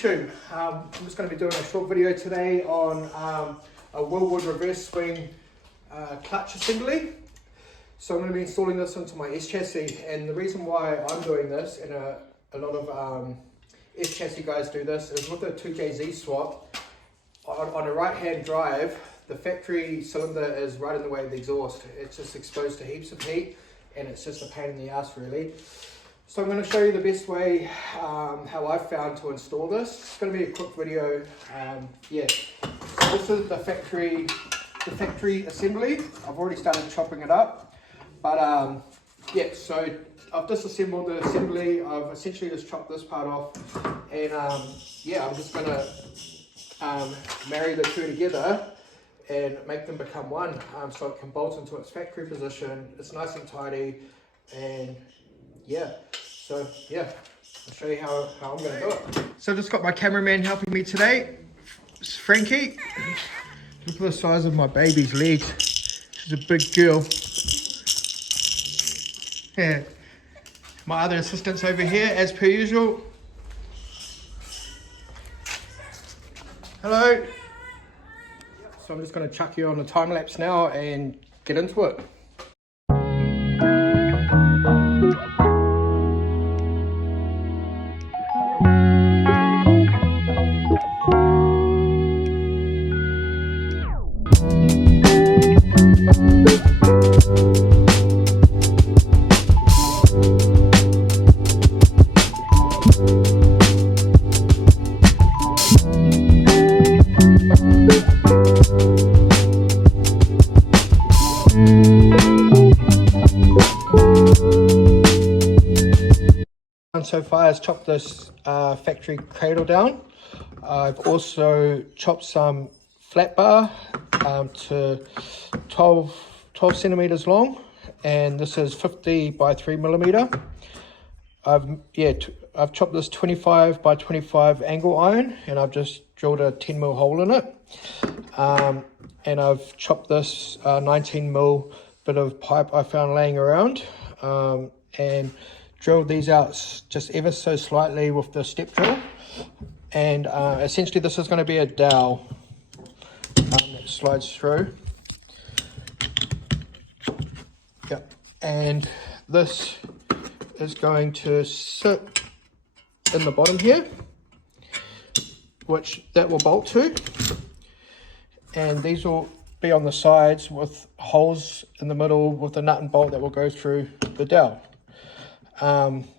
YouTube. I'm just going to be doing a short video today on a wilwood reverse swing clutch assembly. So I'm going to be installing this into my S chassis, and the reason why I'm doing this, and a lot of S chassis guys do this, is with a 2JZ swap on a right hand drive. The factory cylinder is right in the way of the exhaust. It's just exposed to heaps of heat, and it's just a pain in the ass really. So I'm going to show you the best way how I've found to install this. It's going to be a quick video. Yeah, so this is the factory assembly. I've already started chopping it up, but yeah, so I've disassembled the assembly. I've essentially just chopped this part off, and yeah, I'm just going to marry the two together and make them become one, so it can bolt into its factory position. It's nice and tidy, and yeah, so yeah, I'll show you how I'm going to do it. So I've just got my cameraman helping me today. It's Frankie. Look at the size of my baby's legs. She's a big girl. Yeah. My other assistants over here, as per usual. Hello. So I'm just going to chuck you on the time lapse now and get into it. So far has chopped this factory cradle down. I've also chopped some flat bar to 12 centimeters long, and this is 50 by 3 millimeter. I've chopped this 25 by 25 angle iron, and I've just drilled a 10 mil hole in it. And I've chopped this 19 mil bit of pipe I found laying around, and drilled these out just ever so slightly with the step drill. And essentially this is going to be a dowel that slides through. Yep. And this is going to sit in the bottom here, which that will bolt to. And these will be on the sides with holes in the middle with a nut and bolt that will go through the dowel.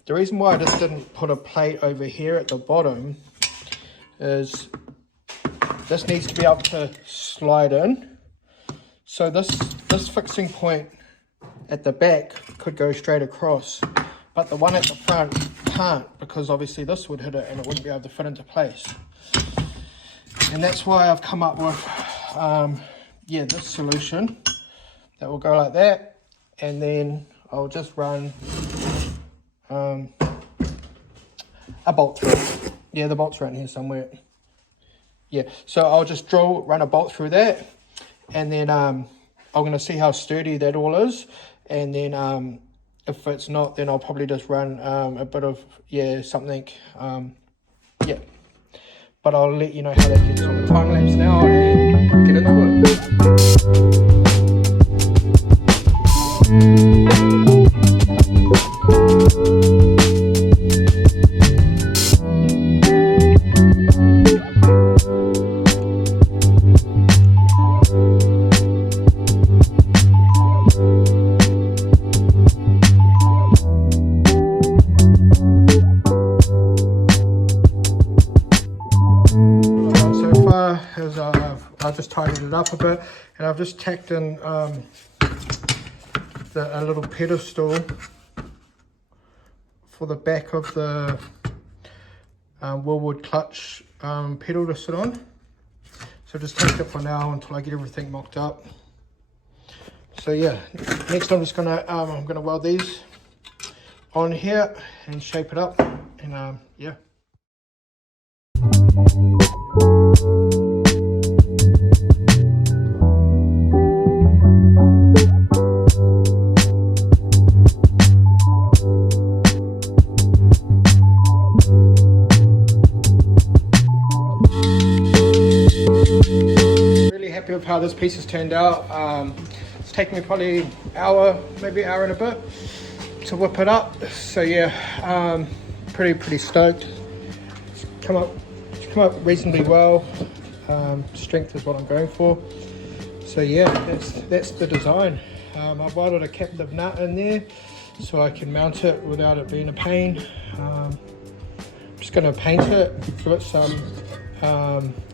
The reason why I just didn't put a plate over here at the bottom is this needs to be able to slide in. So this fixing point at the back could go straight across, but the one at the front can't, because obviously this would hit it and it wouldn't be able to fit into place. And that's why I've come up with yeah, this solution that will go like that, and then I'll just run a bolt through it. Yeah, the bolt's around here somewhere. Yeah, so I'll just run a bolt through that, and then I'm going to see how sturdy that all is, and then if it's not, then I'll probably just run a bit of, yeah, something, yeah. But I'll let you know how that gets on the time lapse now and get into it. I've just tidied it up a bit, and I've just tacked in a little pedestal for the back of the wilwood clutch pedal to sit on. So just tacked it for now until I get everything mocked up. So yeah, next I'm just gonna I'm gonna weld these on here and shape it up, and yeah. happy with how this piece has turned out. It's taken me probably an hour, maybe an hour and a bit to whip it up. So yeah, pretty stoked. It's come up reasonably well. Strength is what I'm going for. So yeah, that's the design. I've welded a captive nut in there so I can mount it without it being a pain. I'm just going to paint it, give it some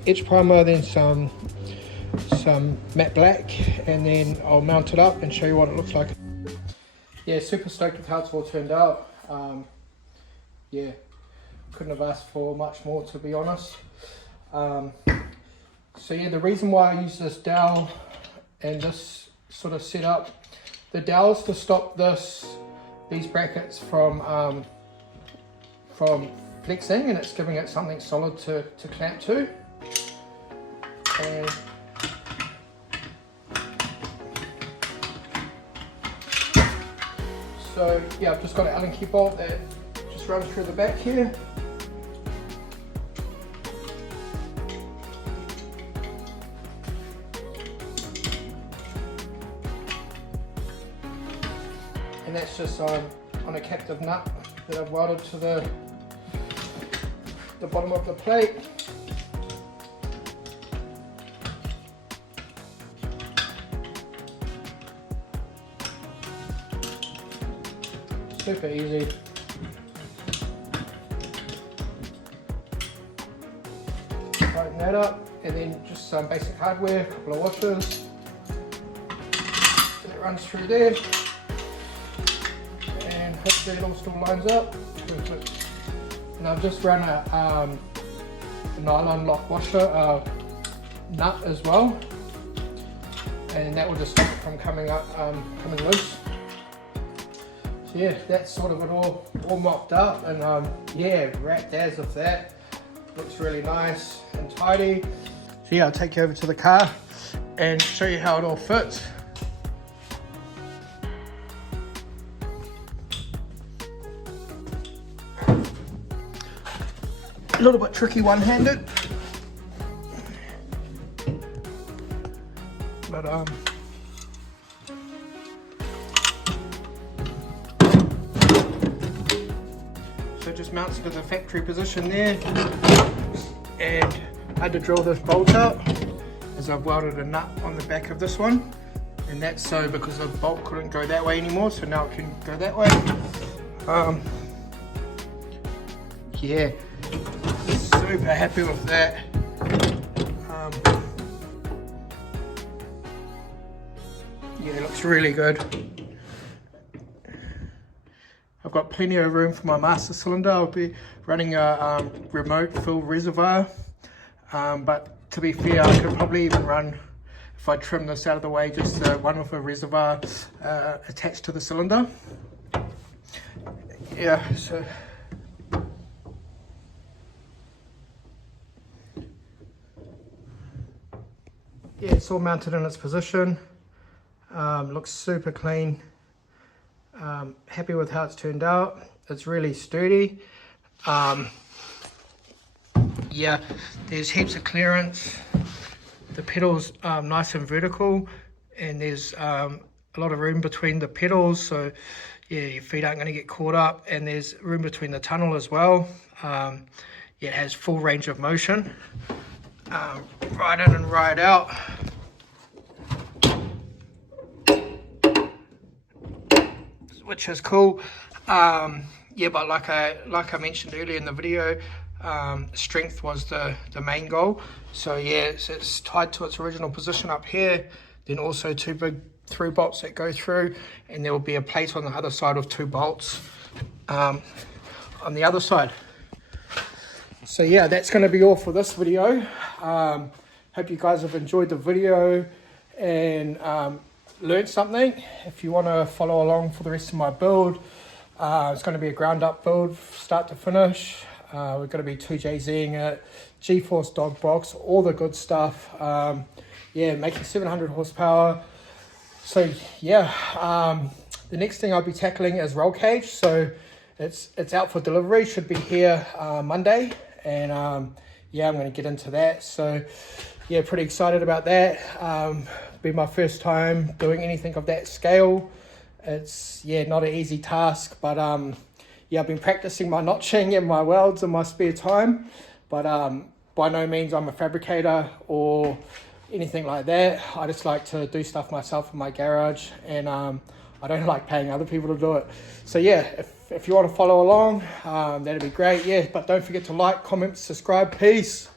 edge primer, then some matte black, and then I'll mount it up and show you what it looks like. Yeah, super stoked with how it's all turned out. Yeah, couldn't have asked for much more, to be honest. So yeah, the reason why I use this dowel and this sort of setup, the dowel's to stop these brackets from flexing, and it's giving it something solid to clamp to. And so yeah, I've just got an Allen key bolt that just runs through the back here. And that's just on a captive nut that I've welded to the bottom of the plate. Super easy. Tighten that up, and then just some basic hardware, a couple of washers. And it runs through there. Hopefully it all still lines up. Perfect. And I've just run a nylon lock washer nut as well, and that will just stop it from coming loose. So yeah, that's sort of it all mocked up, and yeah, wrapped as of that. Looks really nice and tidy. So yeah, I'll take you over to the car and show you how it all fits. A little bit tricky one-handed, but so it just mounts to the factory position there, and I had to drill this bolt out as I've welded a nut on the back of this one, and that's so because the bolt couldn't go that way anymore, so now it can go that way. Yeah, super happy with that. Yeah, it looks really good. I've got plenty of room for my master cylinder. I'll be running a remote fill reservoir, but to be fair, I could probably even run, if I trim this out of the way, just one with a reservoir attached to the cylinder. Yeah, so yeah, it's all mounted in its position. Looks super clean. Happy with how it's turned out. It's really sturdy. Yeah, there's heaps of clearance. The pedal's nice and vertical, and there's a lot of room between the pedals, so yeah, your feet aren't going to get caught up, and there's room between the tunnel as well. Yeah, it has full range of motion. Right in and right out. Which is cool. Yeah, but like I mentioned earlier in the video, strength was the main goal. So yeah, it's tied to its original position up here, then also two big through bolts that go through, and there will be a plate on the other side of 2 bolts on the other side. So yeah, that's going to be all for this video. Hope you guys have enjoyed the video and learned something. If you want to follow along for the rest of my build, it's going to be a ground up build start to finish. We're going to be 2JZing it, G-force dog box, all the good stuff. Yeah, making 700 horsepower. So yeah, the next thing I'll be tackling is roll cage. So it's out for delivery, should be here Monday, and yeah, I'm going to get into that. So yeah, pretty excited about that. Be my first time doing anything of that scale. It's, yeah, not an easy task, but yeah, I've been practicing my notching and my welds in my spare time, but by no means I'm a fabricator or anything like that. I just like to do stuff myself in my garage, and I don't like paying other people to do it. So yeah, if you want to follow along, that'd be great. Yeah, but don't forget to like, comment, subscribe. Peace.